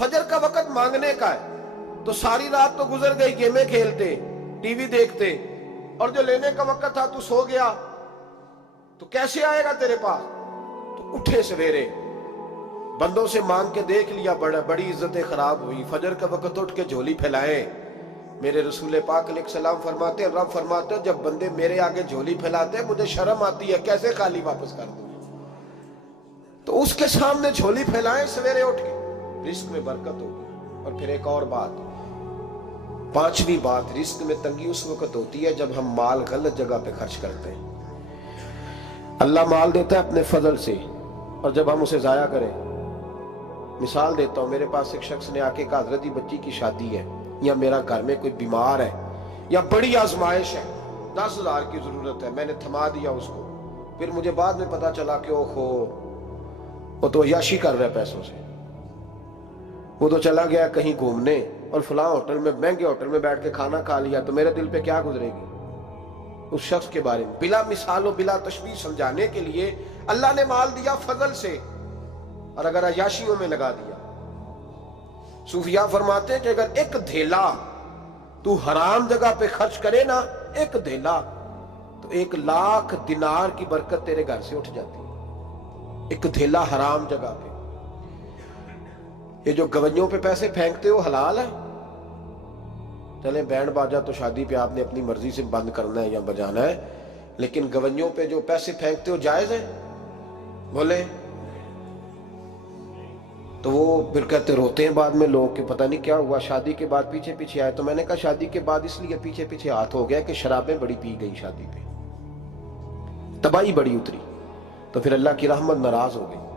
फजर का वक्त मांगने का है, तो सारी रात तो गुजर गई गेमें खेलते, टीवी देखते, और जो लेने का वक्त था तू सो गया, तो कैसे आएगा तेरे पास? तो उठे सवेरे, बंदों से मांग के देख लिया, बड़ी इज्जतें खराब हुई। फजर का वक्त उठ के झोली फैलाए। मेरे रसूल पाक अलैहिस्सलाम फरमाते हैं, रब फरमाते हैं, जब बंदे मेरे आगे झोली फैलाते हैं मुझे शर्म आती है, कैसे खाली वापस कर दूं? तो उसके सामने झोली फैलाएं सवेरे उठ के, रिस्क में बरकत होगी। और फिर एक और बात, पांचवी बात, रिस्क में तंगी उस वक्त होती है जब हम माल गलत जगह पे खर्च करते हैं। अल्लाह माल देता है अपने फजल से, और जब हम उसे जाया करें, मिसाल देता हूं, मेरे पास एक शख्स ने आके कहा, हजरत जी बच्ची की शादी है, या मेरा घर में कोई बीमार है, या बड़ी आजमाइश है, 10,000 की जरूरत है, मैंने थमा दिया उसको। फिर मुझे बाद में पता चला कि ओहो वो तो अय्याशी कर रहा है पैसों से, वो तो चला गया कहीं घूमने और फलां होटल में, महंगे होटल में बैठ के खाना खा लिया, तो मेरे दिल पे क्या गुजरेगी उस शख्स के बारे में। बिला मिसाल और बिला तशबीह समझाने के लिए अल्लाह ने माल दिया फजल से, और अगर अय्याशियों में लगा दिया। सूफिया फरमाते हैं कि अगर एक धेला तू हराम जगह पे खर्च करे ना, एक धेला, तो 1,00,000 दिनार की बरकत तेरे घर से उठ जाती है। एक धेला हराम जगह पे। ये जो गवैयों पे पैसे फेंकते हो हलाल है? चले बैंड बाजा तो शादी पे आपने अपनी मर्जी से बंद करना है या बजाना है, लेकिन गवैयों पे जो पैसे फेंकते हो जायज है? बोले तो वो फिर कहते, रोते हैं बाद में लोग कि पता नहीं क्या हुआ, शादी के बाद पीछे पीछे आए। तो मैंने कहा शादी के बाद इसलिए पीछे पीछे हाथ हो गया कि शराबें बड़ी पी गई, शादी पे तबाही बड़ी उतरी, तो फिर अल्लाह की रहमत नाराज हो गई।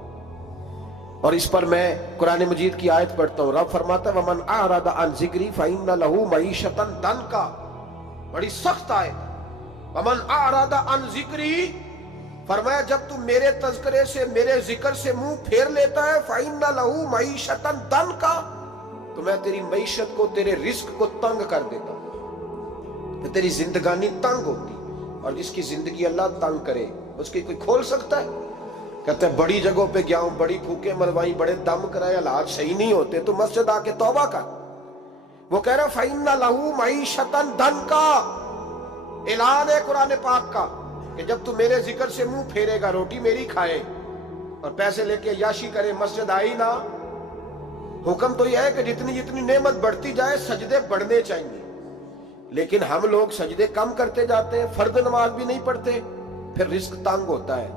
और इस पर मैं कुरान मजीद की आयत पढ़ता हूँ, रब फरमाता है, वमन अअरदा अन ज़िक्री फ़इन्न लहू मईशतन दनका, बड़ी सख्त आयत। वमन अअरदा अन ज़िक्री, फरमाया जब तू मेरे तज़किरे से, मेरे जिक्र से मुंह फेर लेता है, फ़इन्न लहू मईशतन दनका, तो मैं तेरी मईशत को, तेरे रिस्क को तंग कर देता हूं, तो तेरी जिंदगानी तंग होती। और जिसकी जिंदगी अल्लाह तंग करे उसकी कोई खोल सकता है? कहते हैं बड़ी जगहों पे गया हूं, बड़ी फूके मरवाई, बड़े दम कराए, हालात सही नहीं होते, तो मस्जिद आके तौबा कर। वो कह रहा है फ़इन्न लहू मईशतन दनका, ऐलान है कुरान पाक का कि जब तू मेरे जिक्र से मुंह फेरेगा, रोटी मेरी खाए और पैसे लेके अय्याशी करे, मस्जिद आई ना। हुक्म तो यह है कि जितनी जितनी नेमत बढ़ती जाए सजदे बढ़ने चाहिए, लेकिन हम लोग सजदे कम करते जाते हैं, फर्द नमाज भी नहीं पढ़ते, फिर रिस्क तंग होता है,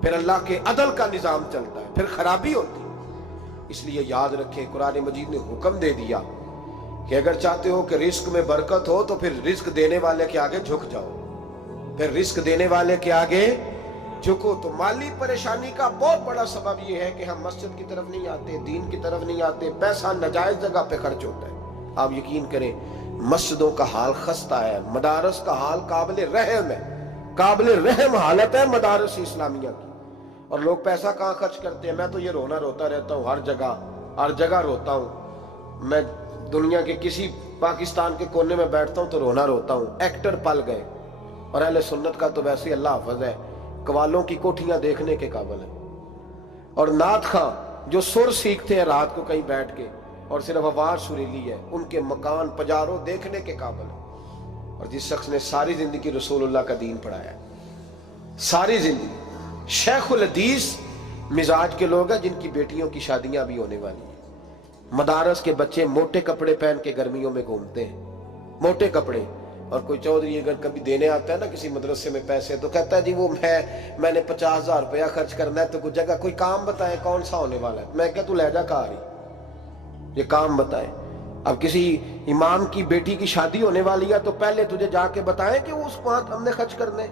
फिर अल्लाह के अदल का निजाम चलता है, फिर खराबी होती है। इसलिए याद रखें, कुरान मजीद ने हुक्म दे दिया कि अगर चाहते हो कि रिस्क में बरकत हो तो फिर रिस्क देने वाले के आगे झुक जाओ, फिर रिस्क देने वाले के आगे झुको। तो माली परेशानी का बहुत बड़ा सबब यह है कि हम मस्जिद की तरफ नहीं आते, दीन की तरफ नहीं आते, पैसा नाजायज जगह पे खर्च होता है। आप यकीन करें, मस्जिदों का हाल खस्ता है, मदारस का हाल काबिल रहम है, काबिल रहम हालत है मदारस इस्लामिया की। और लोग पैसा कहाँ खर्च करते हैं? मैं तो ये रोता रहता हूँ, हर जगह रोता हूँ। मैं दुनिया के किसी पाकिस्तान के कोने में बैठता हूँ तो रोता हूँ। एक्टर पल गए, और अहले सुन्नत का तो वैसे अल्लाह हाफ़िज़ है, कवालों की कोठियां देखने के काबिल है। और नात खां जो सुर सीखते हैं रात को कहीं बैठ के और सिर्फ आवाज सुरीली है, उनके मकान पजारों देखने के काबिल है। और जिस शख्स ने सारी जिंदगी रसूलुल्लाह का दीन पढ़ाया, सारी जिंदगी, शेखुल हदीस मिजाज के लोग हैं जिनकी बेटियों की शादियां भी होने वाली हैं। मदारस के बच्चे मोटे कपड़े पहन के गर्मियों में घूमते हैं, मोटे कपड़े। और कोई चौधरी अगर कभी देने आता है ना किसी मदरसे में पैसे, तो कहता है जी वो मैंने 50,000 रुपया खर्च करना है, तो कुछ जगह कोई काम बताए कौन सा होने वाला है। मैं क्या तू ले जा कारी, ये काम बताए। अब किसी इमाम की बेटी की शादी होने वाली है तो पहले तुझे जाके बताएं कि वो उस वहां हमने खर्च करने।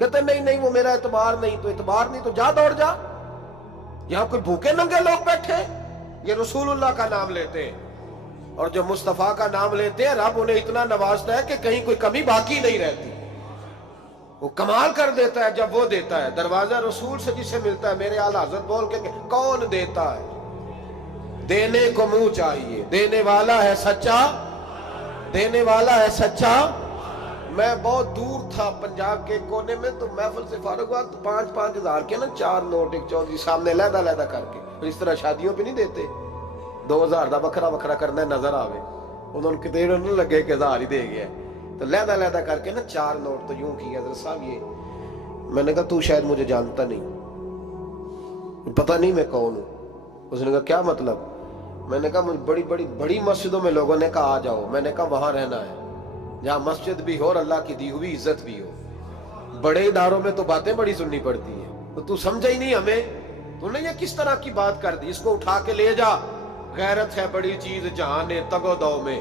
कहते नहीं वो मेरा एतबार नहीं, तो एतबार नहीं तो जा दौड़ जा। यहाँ कोई भूखे नंगे लोग बैठे, ये रसूलुल्लाह का नाम लेते हैं, और जो मुस्तफा का नाम लेते हैं रब उन्हें इतना नवाजता है कि कहीं कोई कमी बाकी नहीं रहती। वो कमाल कर देता है जब वो देता है। दरवाजा रसूल से जिसे मिलता है, मेरे आला हज़रत बोल के कौन देता है? देने को मुंह चाहिए, देने वाला है सच्चा, देने वाला है सच्चा। मैं बहुत दूर था पंजाब के कोने में, तो महफिल से फारूक हुआ तो 5-5 हज़ार के ना 4 नोट एक चौधरी सामने लहदा लहदा करके, इस तरह शादियों पे नहीं देते, 2000 ਦਾ ਵੱਖਰਾ ਵੱਖਰਾ ਕਰਨਾ ਨਜ਼ਰ ਆਵੇ, ਉਹਨਾਂ ਨੂੰ ਕਿਤੇ ਉਹਨਾਂ ਨੂੰ ਲੱਗੇ ਕਿ 1000 ਹੀ ਦੇ ਗਿਆ। तो लहदा लहदा करके ना 4 नोट तो यूं किया, हज़रत साहब ये। मैंने कहा तू शायद मुझे जानता नहीं, पता नहीं मैं कौन हूँ। उसने कहा क्या मतलब? मैंने कहा मुझे बड़ी बड़ी बड़ी मस्जिदों में लोगों ने कहा आ जाओ। मैंने कहा वहां रहना है जहाँ मस्जिद भी हो और अल्लाह की दी हुई इज्जत भी हो। बड़े इदारों में तो बातें बड़ी सुननी पड़ती है, तो तू समझा ही नहीं हमें। तूने ये किस तरह की बात कर दी? इसको उठा के ले जा। गैरत है बड़ी चीज जहां ने तगोदौ में,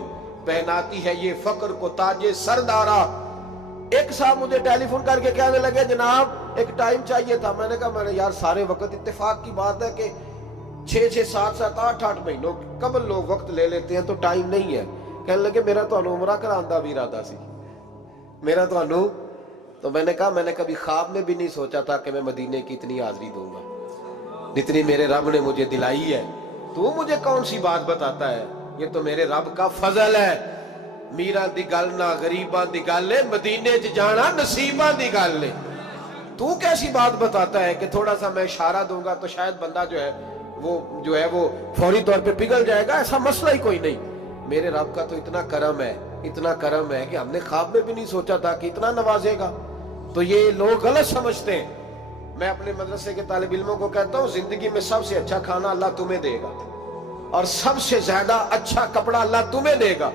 पहनाती है ये फक्र को ताजे सरदारा। एक साहब मुझे टेलीफोन करके कहने लगे जनाब एक टाइम चाहिए था। मैंने कहा मैंने यार सारे वक्त इत्तेफाक की बात है कि 6-6 7-7 8-8 महीनों कबल लोग वक्त ले लेते हैं, तो टाइम नहीं है। कहने लगे मेरा तो उमरा कराने का भी इरादा सी मेरा तो। तो मैंने कहा मैंने कभी ख्वाब में भी नहीं सोचा था कि मैं मदीने की इतनी हाजिरी दूंगा जितनी मेरे रब ने मुझे दिलाई है। तू मुझे कौन सी बात बताता है? ये तो मेरे रब का फजल है। मीरा दी गल ना गरीबां दी गल है, मदीने च जाना नसीबां दी गल है। तू कैसी बात बताता है कि थोड़ा सा मैं इशारा दूंगा तो शायद बंदा जो है वो फौरी तौर पे पिघल जाएगा? ऐसा मसला ही कोई नहीं। मेरे रब का तो इतना करम है, इतना करम है कि हमने ख्वाब में भी नहीं सोचा था कि इतना नवाजेगा। तो ये लोग गलत समझते हैं। मैं अपने मदरसे के तालिब इल्मों को कहता हूँ जिंदगी में सबसे अच्छा खाना अल्लाह तुम्हें देगा और सबसे ज्यादा अच्छा कपड़ा अल्लाह तुम्हें देगा,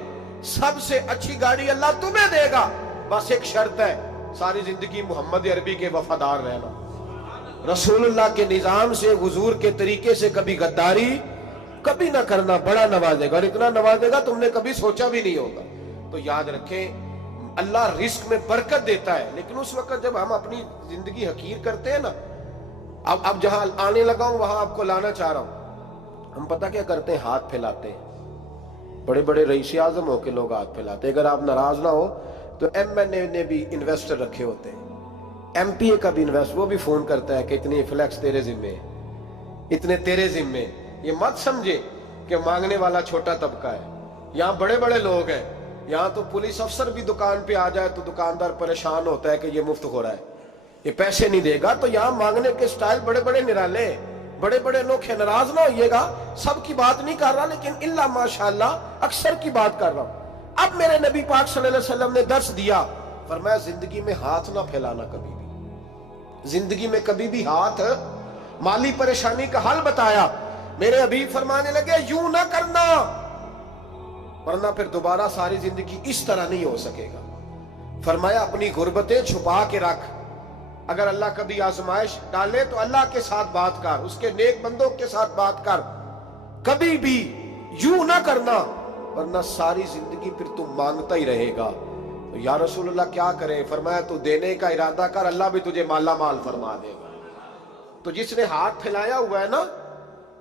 सबसे अच्छी गाड़ी अल्लाह तुम्हें देगा। बस एक शर्त है, सारी जिंदगी मोहम्मद अरबी के वफादार रहना, रसूलुल्लाह के निजाम से हुजूर के तरीके से कभी गद्दारी कभी ना करना। बड़ा नवाजेगा और इतना नवाजेगा तुमने कभी सोचा भी नहीं होगा। तो याद रखें अल्लाह रिस्क में बरकत देता है, लेकिन उस वक्त जब हम अपनी जिंदगी हकीर करते हैं ना। अब जहां आने लगा हूं वहां आपको लाना चाह रहा हूं। हम पता क्या करते हैं? हाथ फैलाते हैं। बड़े बड़े रईस आजम हो के लोग हाथ फैलाते हैं। अगर आप नाराज ना हो तो MNA ने भी इन्वेस्टर रखे होते हैं, MPA का भी इन्वेस्ट, वो भी फोन करता है कि इतने फ्लैक्स तेरे जिम्मे, इतने तेरे जिम्मे। ये मत समझे कि मांगने वाला छोटा तबका है। यहाँ बड़े बड़े लोग हैं। यहाँ तो पुलिस अफसर भी दुकान पे आ जाए तो दुकानदार परेशान होता है कि ये मुफ्त हो रहा है, ये पैसे नहीं देगा। तो यहाँ मांगने के स्टाइल बड़े बड़े निराले, बड़े बड़े अनोखे। नाराज ना होइएगा, सबकी बात नहीं कर रहा, लेकिन इल्ला माशाअल्लाह अक्सर की बात कर रहा हूं। अब मेरे नबी पाक सल्लल्लाहु अलैहि वसल्लम ने दर्स दिया, फरमाया जिंदगी में हाथ ना फैलाना कभी भी, जिंदगी में कभी भी हाथ। माली परेशानी का हल बताया। मेरे अभी फरमाने लगे यूं ना करना, वरना फिर दोबारा सारी जिंदगी इस तरह नहीं हो सकेगा। फरमाया अपनी गुर्बतें छुपा के रख। अगर अल्लाह कभी आजमाइश डाले तो अल्लाह के साथ बात कर, उसके नेक बंदों के साथ बात कर। कभी भी यूं ना करना, वरना सारी जिंदगी फिर तू मांगता ही रहेगा। तो या रसूलुल्लाह क्या करे? फरमाया तू देने का इरादा कर, अल्लाह भी तुझे माला माल फरमा देगा। तो जिसने हाथ फैलाया हुआ है ना,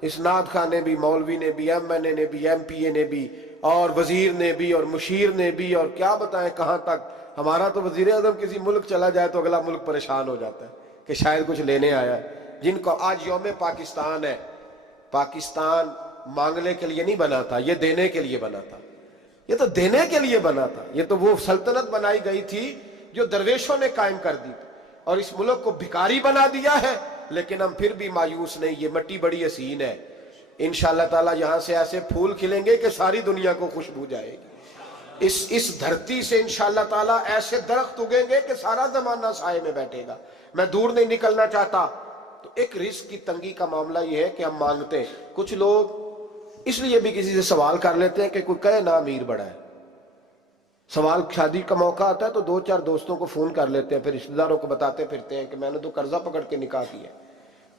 इस नाथ खान ने भी, मौलवी ने भी, MNA ने भी, MPA ने भी, और वजीर ने भी, और मुशीर ने भी, और क्या बताएं कहां तक। हमारा तो वजीर आजम किसी मुल्क चला जाए तो अगला मुल्क परेशान हो जाता है कि शायद कुछ लेने आया है। जिनको आज यौम पाकिस्तान है, पाकिस्तान मांगने के लिए नहीं बना था, ये देने के लिए बना था। ये तो देने के लिए बना था। ये तो वो सल्तनत बनाई गई थी जो दरवेशों ने कायम कर दी, और इस मुल्क को भिखारी बना दिया है। लेकिन हम फिर भी मायूस नहीं। ये मिट्टी बड़ी हसीन है, इंशाअल्लाह ताला यहां से ऐसे फूल खिलेंगे कि सारी दुनिया को खुशबू जाएगी। इस धरती से इंशाअल्लाह ताला ऐसे दरख्त उगेंगे कि सारा जमाना साए में बैठेगा। मैं दूर नहीं निकलना चाहता। तो एक रिस्क की तंगी का मामला ये है कि हम मांगते हैं। कुछ लोग इसलिए भी किसी से सवाल कर लेते हैं कि कोई कहे ना अमीर बड़ा है। सवाल शादी का मौका आता है तो 2-4 दोस्तों को फोन कर लेते हैं, फिर रिश्तेदारों को बताते फिरते हैं कि मैंने तो कर्जा पकड़ के निकाह किया,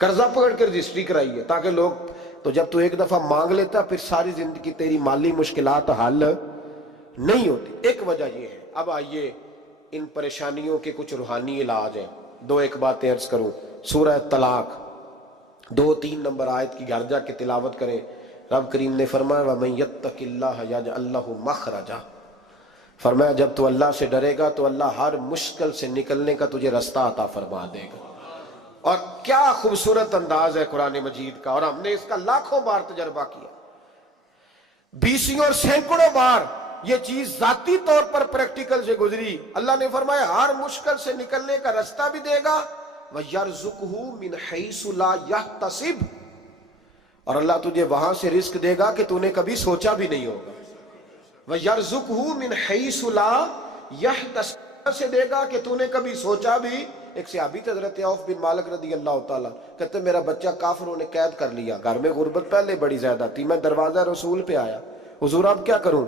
कर्जा पकड़ के रजिस्ट्री कराई है, ताकि लोग। तो जब तू एक दफा मांग लेता फिर सारी जिंदगी तेरी माली मुश्किलात हल नहीं होती। एक वजह यह है। अब आइए इन परेशानियों के कुछ रूहानी इलाज हैं। 2-1 बातें अर्ज करूं। सूरह तलाक 2-3 नंबर आयत की घर जाके तिलावत करें। रब करीम ने फरमाया वमन यत्तकिल्लाह यजअल लहु मखरजा। फरमाया जब तू अल्लाह से डरेगा तो अल्लाह हर मुश्किल से निकलने का तुझे रास्ता अता फरमा देगा। और क्या खूबसूरत अंदाज है कुरान मजीद का, और हमने इसका लाखों बार तजर्बा किया, 20 और सैकड़ों बार ये चीज जाती तौर पर प्रैक्टिकल से गुजरी। अल्लाह ने फरमाया हर मुश्किल से निकलने का रास्ता भी देगा, वयरज़ुक़हु मिन हैसु ला यहतसिब, اور اللہ تجھے وہاں سے رزق دے گا کہ تُونے کبھی سوچا بھی نہیں ہوگا. وَيَرْزُقْهُ مِنْ حَيْثُ لَا يَحْتَسِبُ سے دے گا کہ تُونے کبھی سوچا بھی. ایک صحابی تھے حضرت عوف بن مالک رضی اللہ تعالیٰ، کہتے میرا بچہ کافروں نے قید کر لیا، گھر میں غربت پہلے بڑی زیادہ تھی، میں دروازہ رسول پہ آیا، حضور اب کیا کروں؟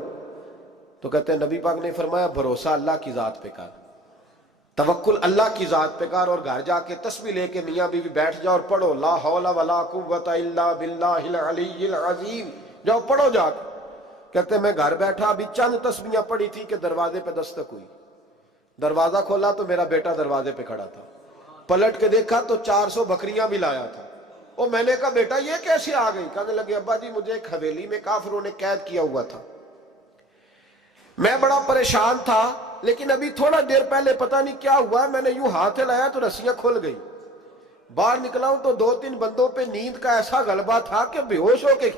تو کہتے ہیں نبی پاک نے فرمایا بھروسہ اللہ کی ذات پہ کر، توکل اللہ کی ذات پہ کر، اور گھر جا کے تسبیح لے کے میاں بیوی بیٹھ جاؤ اور پڑھو لا حول ولا قوت الا باللہ العلی العظیم، جاؤ پڑھو جا کے. کہتے میں گھر بیٹھا ابھی چند تسبیحاں پڑھی تھی کہ دروازے پہ دستک ہوئی، دروازہ کھولا تو میرا بیٹا دروازے پہ کھڑا تھا، پلٹ کے دیکھا تو 400 بکریاں بھی لایا تھا. اور میں نے کہا بیٹا یہ کیسے آ گئی؟ کہنے لگے ابا جی مجھے ایک حویلی میں کافروں نے قید کیا ہوا تھا، میں بڑا پریشان تھا، لیکن ابھی تھوڑا دیر پہلے پتہ نہیں کیا ہوا، میں نے یوں ہاتھ لایا تو رسیاں کھل گئی، باہر نکلا ہوں تو 2-3 بندوں پہ نیند کا ایسا غلبہ تھا کہ بے ہوش ہو کے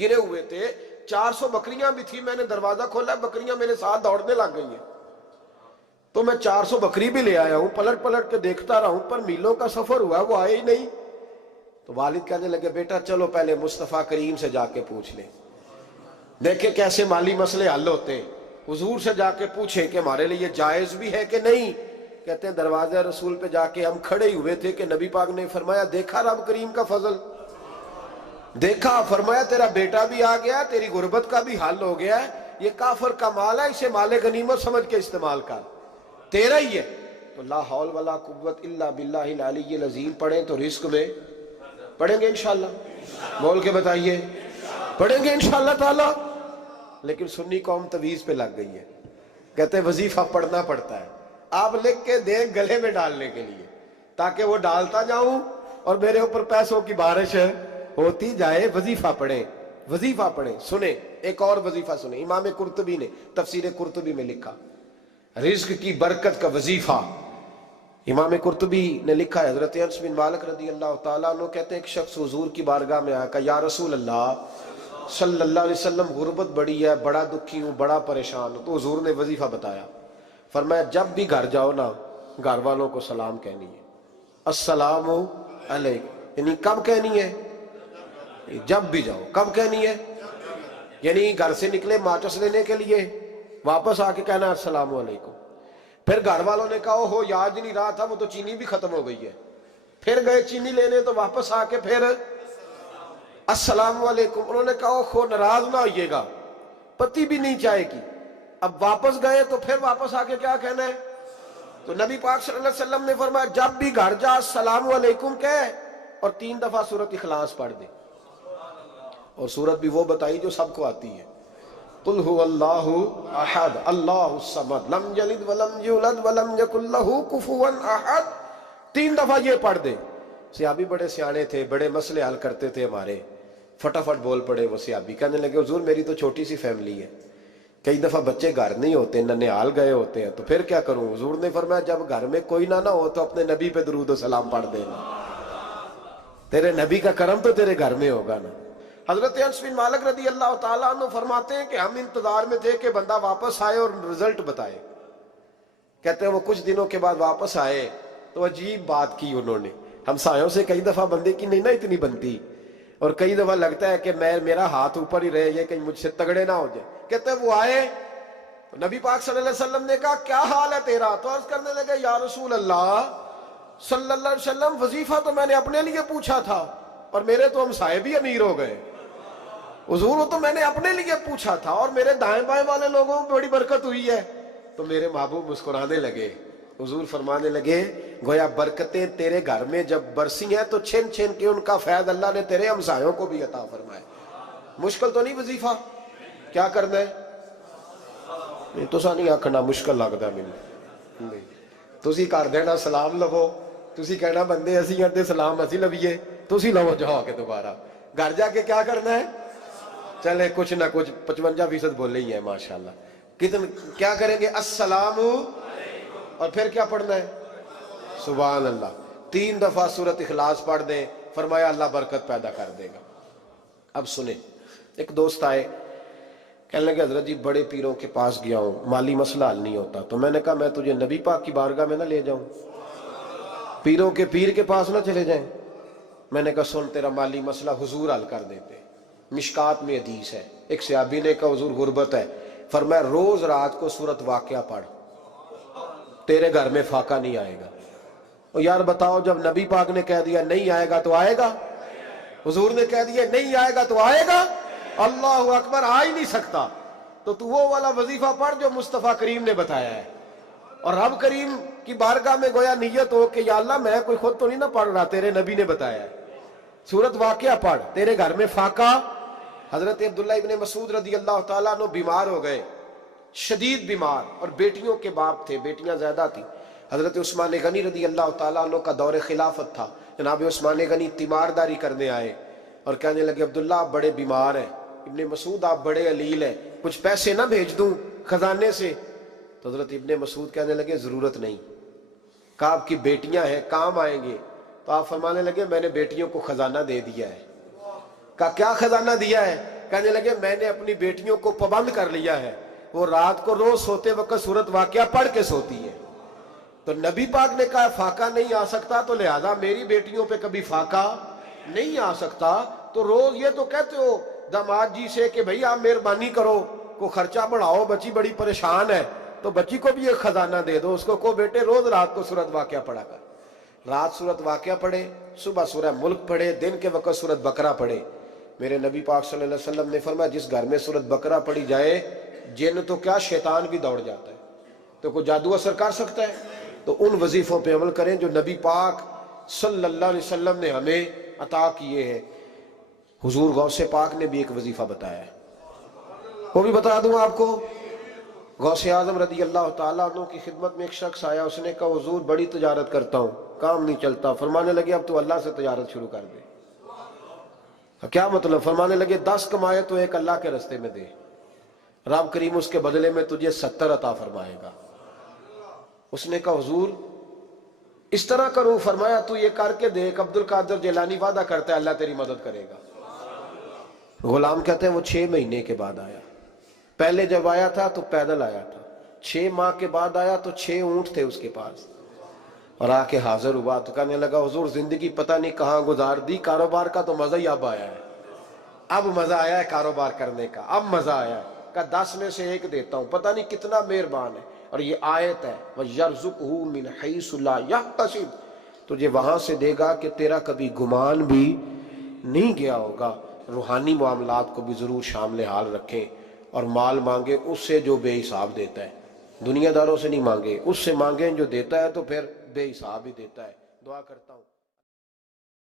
گرے ہوئے تھے. 400 بکریاں بھی تھی، میں نے دروازہ کھولا، بکریاں میرے ساتھ دوڑنے لگ گئی ہیں، تو میں 400 بکری بھی لے آیا ہوں، پلٹ پلٹ کے دیکھتا رہا ہوں، پر میلوں کا سفر ہوا وہ آئے ہی نہیں. تو والد کہنے لگے بیٹا چلو پہلے مصطفیٰ کریم سے جا کے پوچھ لیں، دیکھیں کیسے مالی مسئلے حل ہوتے ہیں. حضور سے جا کے پوچھیں کہ ہمارے لیے جائز بھی ہے کہ نہیں. کہتے ہیں دروازہ رسول پہ جا کے ہم کھڑے ہی ہوئے تھے کہ نبی پاک نے فرمایا دیکھا رب کریم کا فضل، دیکھا، فرمایا تیرا بیٹا بھی آ گیا، تیری غربت کا بھی حل ہو گیا ہے، یہ کافر کا مال ہے، اسے مال غنیمت سمجھ کے استعمال کر، تیرا ہی ہے. تو لا حول ولا قوت الا باللہ العلی العظیم پڑھیں تو رزق میں پڑھیں گے انشاءاللہ، بول کے بتائیے پڑھیں گے انشاءاللہ تعالی. لیکن سنی قوم تویز پہ لگ گئی ہے، کہتے ہیں وظیفہ پڑھنا پڑتا ہے، آپ لکھ کے دیں گلے میں ڈالنے کے لیے تاکہ وہ ڈالتا جاؤں اور میرے اوپر پیسوں کی بارش ہوتی جائے. وظیفہ پڑھیں، وظیفہ پڑھیں. سنیں ایک اور وظیفہ سنیں، امام قرطبی نے تفسیر قرطبی میں لکھا رزق کی برکت کا وظیفہ. امام قرطبی نے لکھا ہے حضرت انس بن مالک رضی اللہ تعالیٰ عنہ کہتے ہیں ایک شخص حضور کی بارگاہ میں آیا، کہا یا رسول اللہ صلی اللہ علیہ وسلم غربت بڑی ہے، بڑا دکھی ہوں، بڑا پریشان ہوں. تو حضور نے وظیفہ بتایا، فرمایا جب بھی گھر جاؤ نا گھر والوں کو سلام کہنی ہے، السلام علیکم. یعنی کب کہنی ہے؟ جب بھی جاؤ. کب کہنی ہے؟ یعنی گھر سے نکلے ماچس لینے کے لیے، واپس آ کے کہنا السلام علیکم. پھر گھر والوں نے کہا ہو یاد نہیں رہا تھا، وہ تو چینی بھی ختم ہو گئی ہے. پھر گئے چینی لینے تو واپس آ کے پھر السلام علیکم. انہوں نے کہا خو ناراض نہ ہوئیے گا، پتی بھی نہیں چائے کی. اب واپس گئے تو پھر واپس آ کے کیا کہنا ہے؟ تو نبی پاک صلی اللہ علیہ وسلم نے فرمایا جب بھی گھر جا السلام علیکم کہے اور 3 دفعہ سورۃ اخلاص پڑھ دے. اور سورت بھی وہ بتائی جو سب کو آتی ہے، قل هو اللہ احد اللہ الصمد لم یلد ولم یولد ولم یکن لہ کفوا احد. 3 دفعہ یہ پڑھ دے. صحابی بڑے سیانے تھے، بڑے مسئلے حل کرتے تھے ہمارے، فٹافٹ بول پڑے وہ صحابی، کہنے لگے حضور میری تو چھوٹی سی فیملی ہے، کئی دفعہ بچے گھر نہیں ہوتے، ننھیال گئے ہوتے ہیں، تو پھر کیا کروں؟ حضور نے فرمایا جب گھر میں کوئی نہ ہو تو اپنے نبی پہ درود و سلام پڑھ دینا، تیرے نبی کا کرم تو تیرے گھر میں ہوگا نا. حضرت انس بن مالک رضی اللہ تعالیٰ عنہ فرماتے ہیں کہ ہم انتظار میں تھے کہ بندہ واپس آئے اور رزلٹ بتائے. کہتے ہیں وہ کچھ دنوں کے بعد واپس آئے تو عجیب بات کی انہوں نے. ہمسایوں سے کئی دفعہ بندے کی نہیں نا اتنی بنتی، اور کئی دفعہ لگتا ہے کہ میرا ہاتھ اوپر ہی رہے، یہ کہیں مجھ سے تگڑے نہ ہو جائے. کہتے ہیں وہ آئے تو نبی پاک صلی اللہ علیہ وسلم نے کہا کیا حال ہے تیرا؟ تو عرض کرنے لگے یا رسول اللہ صلی اللہ علیہ وسلم وظیفہ تو میں نے اپنے لیے پوچھا تھا اور میرے تو ہمسائے بھی امیر ہو گئے. حضور تو میں نے اپنے لیے پوچھا تھا اور میرے دائیں بائیں والے لوگوں میں بڑی برکت ہوئی ہے. تو میرے محبوب مسکرانے لگے. حضور فرمانے لگے گویا برکتیں تیرے گھر میں جب برسی ہیں تو چھن چھن کے ان کا فیض اللہ نے تیرے ہمسایوں کو بھی عطا فرمائے. مشکل تو نہیں وظیفہ؟ کیا کرنا ہے؟ نہیں تو نہیں آکھنا مشکل لگتا مجھے. تسی کر دینا سلام لو، تسی کہنا بندے اسی ہیں تے سلام اسی لویے، تسی لو جا کے دوبارہ. گھر جا کے کیا کرنا ہے؟ چلے کچھ نہ کچھ 55% بولے ہی ہیں ماشاءاللہ. کیا کریں گے؟ السلام، اور پھر کیا پڑھنا ہے؟ سبحان اللہ. 3 دفعہ سورۃ اخلاص پڑھ دیں، فرمایا اللہ برکت پیدا کر دے گا. اب سنیں، ایک دوست آئے، کہنے لگے حضرت جی بڑے پیروں کے پاس گیا ہوں، مالی مسئلہ حل نہیں ہوتا. تو میں نے کہا میں تجھے نبی پاک کی بارگاہ میں نہ لے جاؤں؟ پیروں کے پیر کے پاس نہ چلے جائیں؟ میں نے کہا سن تیرا مالی مسئلہ حضور حل کر دیتے. مشکات میں حدیث ہے, ایک صحابی نے کہا حضور غربت ہے, فرمایا روز رات کو سورت واقعہ پڑھ, تیرے گھر میں فاقہ نہیں آئے گا. اور یار بتاؤ, جب نبی پاک نے کہہ دیا نہیں آئے گا تو آئے گا, حضور نے کہہ دیا نہیں آئے گا تو آئے گا, اللہ اکبر, آ ہی نہیں سکتا. تو وہ والا وظیفہ پڑھ جو مصطفیٰ کریم نے بتایا ہے, اور رب کریم کی بارگاہ میں گویا نیت ہو کہ یا اللہ میں کوئی خود تو نہیں نہ پڑھ رہا, تیرے نبی نے بتایا ہے, سورت واقعہ پڑھ, تیرے گھر میں فاقہ. حضرت عبداللہ ابن مسعود رضی اللہ تعالیٰ عنہ بیمار ہو گئے, شدید بیمار, اور بیٹیوں کے باپ تھے, بیٹیاں زیادہ تھیں. حضرت عثمان غنی رضی اللہ تعالیٰ عنہ کا دور خلافت تھا. جناب عثمان غنی تیمارداری کرنے آئے اور کہنے لگے عبداللہ آپ بڑے بیمار ہیں, ابن مسعود آپ بڑے علیل ہیں, کچھ پیسے نہ بھیج دوں خزانے سے؟ تو حضرت ابن مسعود کہنے لگے ضرورت نہیں. کہا آپ کی بیٹیاں ہیں کام آئیں گے. تو آپ فرمانے لگے میں نے بیٹیوں کو خزانہ دے دیا ہے. کہا کیا خزانہ دیا ہے؟ کہنے لگے میں نے اپنی بیٹیوں کو پابند کر لیا ہے, وہ رات کو روز سوتے وقت سورت واقعہ پڑھ کے سوتی ہے. تو نبی پاک نے کہا فاقہ نہیں آ سکتا, تو لہذا میری بیٹیوں پہ کبھی فاقہ نہیں آ سکتا. تو روز یہ تو کہتے ہو داماد جی سے کہ بھئی آپ مہربانی کرو, کو خرچہ بڑھاؤ, بچی بڑی پریشان ہے, تو بچی کو بھی ایک خزانہ دے دو, اس کو بیٹے روز رات کو سورت واقعہ پڑھا کر. رات سورت واقعہ پڑھے, صبح سورہ ملک پڑھے, دن کے وقت سورت بقرہ پڑھے. میرے نبی پاک صلی اللہ علیہ وسلم نے فرمایا جس گھر میں سورت بقرہ پڑھی جائے, جن تو کیا شیطان بھی دوڑ جاتا ہے. تو کوئی جادو اثر کر سکتا ہے؟ تو ان وظیفوں پہ عمل کریں جو نبی پاک صلی اللہ علیہ وسلم نے ہمیں عطا کیے ہیں. حضور غوث پاک نے بھی ایک وظیفہ بتایا ہے, وہ بھی بتا دوں آپ کو. غوث اعظم رضی اللہ تعالیٰ عنہ کی خدمت میں ایک شخص آیا, اس نے کہا حضور بڑی تجارت کرتا ہوں, کام نہیں چلتا. فرمانے لگے اب تو اللہ سے تجارت شروع کر دے. کیا مطلب؟ فرمانے لگے 10 کمائے تو ایک اللہ کے رستے میں دے, رب کریم اس کے بدلے میں تجھے 70 عطا فرمائے گا. اس نے کہا حضور اس طرح کروں؟ فرمایا تو یہ کر کے دیکھ, عبد القادر جیلانی وعدہ کرتا ہے اللہ تیری مدد کرے گا. غلام کہتے ہیں وہ 6 مہینے کے بعد آیا. پہلے جب آیا تھا تو پیدل آیا تھا, 6 ماہ کے بعد آیا تو 6 اونٹ تھے اس کے پاس, اور آ کے حاضر ہوا تو کہنے لگا حضور زندگی پتہ نہیں کہاں گزار دی, کاروبار کا تو مزہ ہی اب آیا ہے, اب مزہ آیا ہے کاروبار کرنے کا, اب مزہ آیا ہے. کہا 10 میں سے 1 دیتا ہوں, پتہ نہیں کتنا مہربان ہے. اور یہ آیت ہے وَيَرْزُقْهُ مِنْ حَيْثُ لَا يَحْتَسِبُ, تجھے وہاں سے دے گا کہ تیرا کبھی گمان بھی نہیں گیا ہوگا. روحانی معاملات کو بھی ضرور شامل حال رکھیں, اور مال مانگے اس سے جو بے حساب دیتا ہے, دنیا داروں سے نہیں مانگے, اس سے مانگیں جو دیتا ہے تو پھر بے حساب ہی دیتا ہے. دعا کرتا ہوں